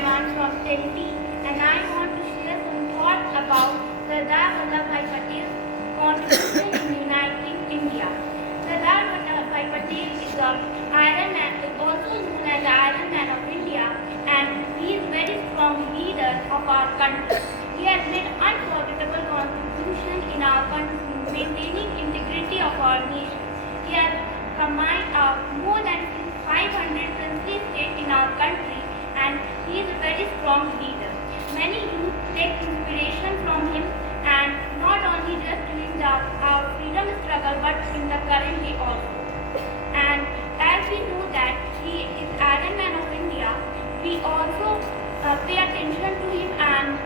Sulaiman from Delhi, and I want to share some thoughts about Sardar Vallabhbhai Patel's contribution in uniting India. Sardar Vallabhbhai Patel is also known as the Iron Man of India, and he is a very strong leader of our country. He has made unforgettable contribution in our maintaining integrity of our nation. He has combined more than 500 princely states in our country, and he is a very strong leader. Many youth take inspiration from him, and not only just during our freedom struggle, but in the current day also. And as we know that he is Iron Man of India, we also pay attention to him and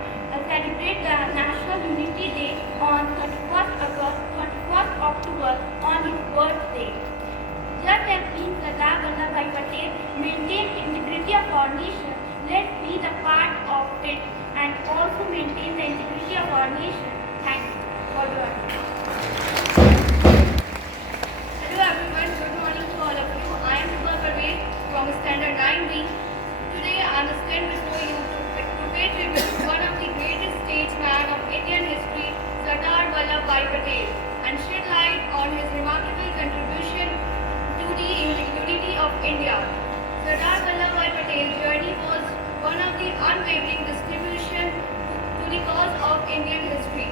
celebrate the National Unity Day on 31st October on his birthday. Just as being Sardar Vallabhbhai Patel maintained integrity of our nation, let's be the part of it and also maintain the integrity of our nation. Thank you for your attention. Hello everyone, good morning to all of you. I am Rima Parvez from Standard 9B. Today I am stand before you to pay tribute to one of the greatest statesmen of Indian history, Sardar Vallabhbhai Patel, and shed light on his remarkable contribution to the unity of India. Sardar Vallabhbhai Patel's journey was one of the unwavering distribution to the cause of Indian history.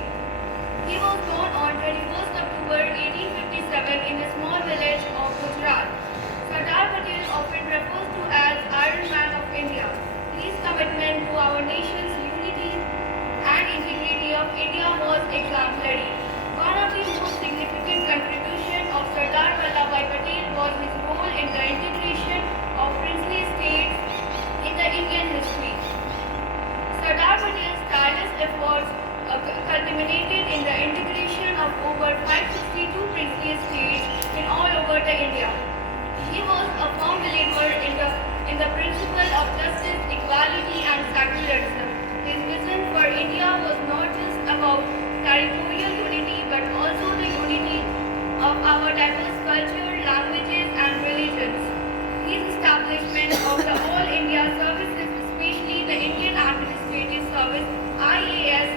He was born on 21st October 1857 in a small village of Gujarat. Sardar Patel often refers to as Iron Man of India. His commitment to our nation's unity and integrity of India was exemplary. One of the most significant contributions of Sardar Vallabhbhai Patel was his role in the integration of princely states in the Indian history. Sardar Patel's tireless efforts culminated in the integration of over 562 princely states in all over the India. He was a firm believer in the principle of justice, equality and secularism. His vision for India was not just about territorial unity but also the unity of our diverse culture, languages and religions. His establishment of the All India Services, especially the Indian Administrative Service (IAS),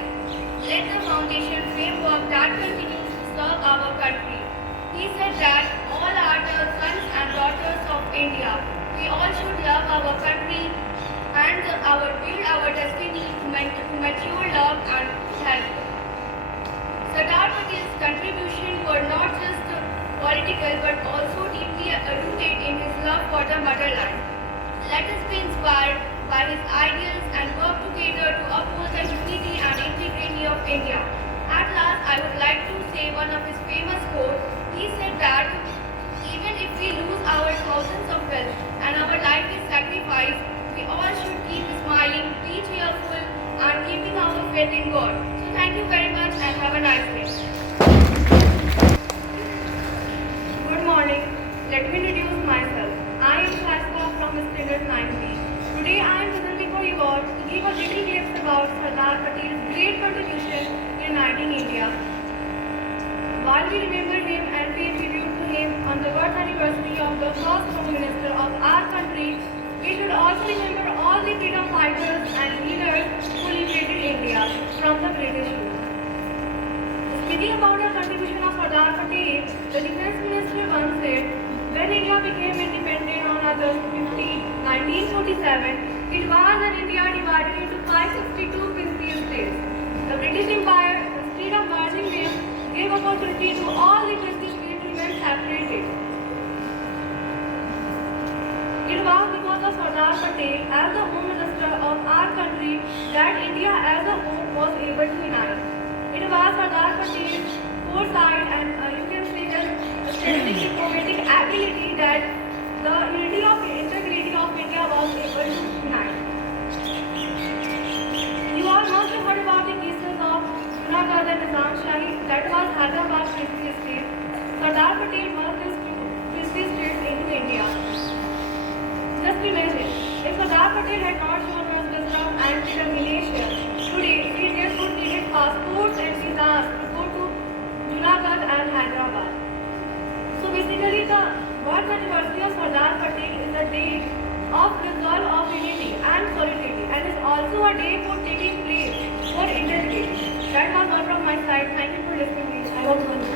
laid the foundation framework that continues to serve our country. He said that all are the sons and daughters of India. We all should love our country and build our destiny to mature love and health. Sardar Patel's contribution were not just political but also deeply rooted in his love for the motherland. Let us be inspired by his ideals and work together to uphold the unity and integrity of India. At last, I would like to say one of his famous quotes. He said that even if we lose our thousands of wealth and our life is sacrificed, we all should keep smiling, be cheerful and keeping our faith in God. So thank you very much and have a nice day. Good morning. Let me introduce myself. I am Shashka from Standard 9B. Today I am present before you all to give a little glimpse about Sardar Patel's great contribution in uniting India. While we remember him and pay tribute to him on the birth anniversary of the first Home Minister of our country, we should also remember all the freedom fighters and leaders who liberated India from the British rule. Speaking about the contribution of Sardar Patel, the Defence Minister once said, when India became independent on August 15, 1947, it was an India divided into 562 princely states. The British Empire, instead of merging them, gave opportunity to all the princely states to remain separated. It was because of Sardar Patel as the Home Minister of our country that India as a whole was able to unite. It was Sardar Patel's foresight and you can say that strategic diplomatic ability that the unity of integrity of India was able to unite. You all must have heard about the cases of Junagadh and Nizam Shahi, that was Hyderabad princely state. Sardar Patel merged these two princely states into India. Just imagine, if Sardar Patel had not shown us wisdom and determination, today Indians would need passports and visas to go to Junagadh and Hyderabad. So basically the birth anniversary of Sardar Patel is a day of resolve of unity and solidarity, and taking place. What intelligent. That was all from my side. Thank you for listening. I was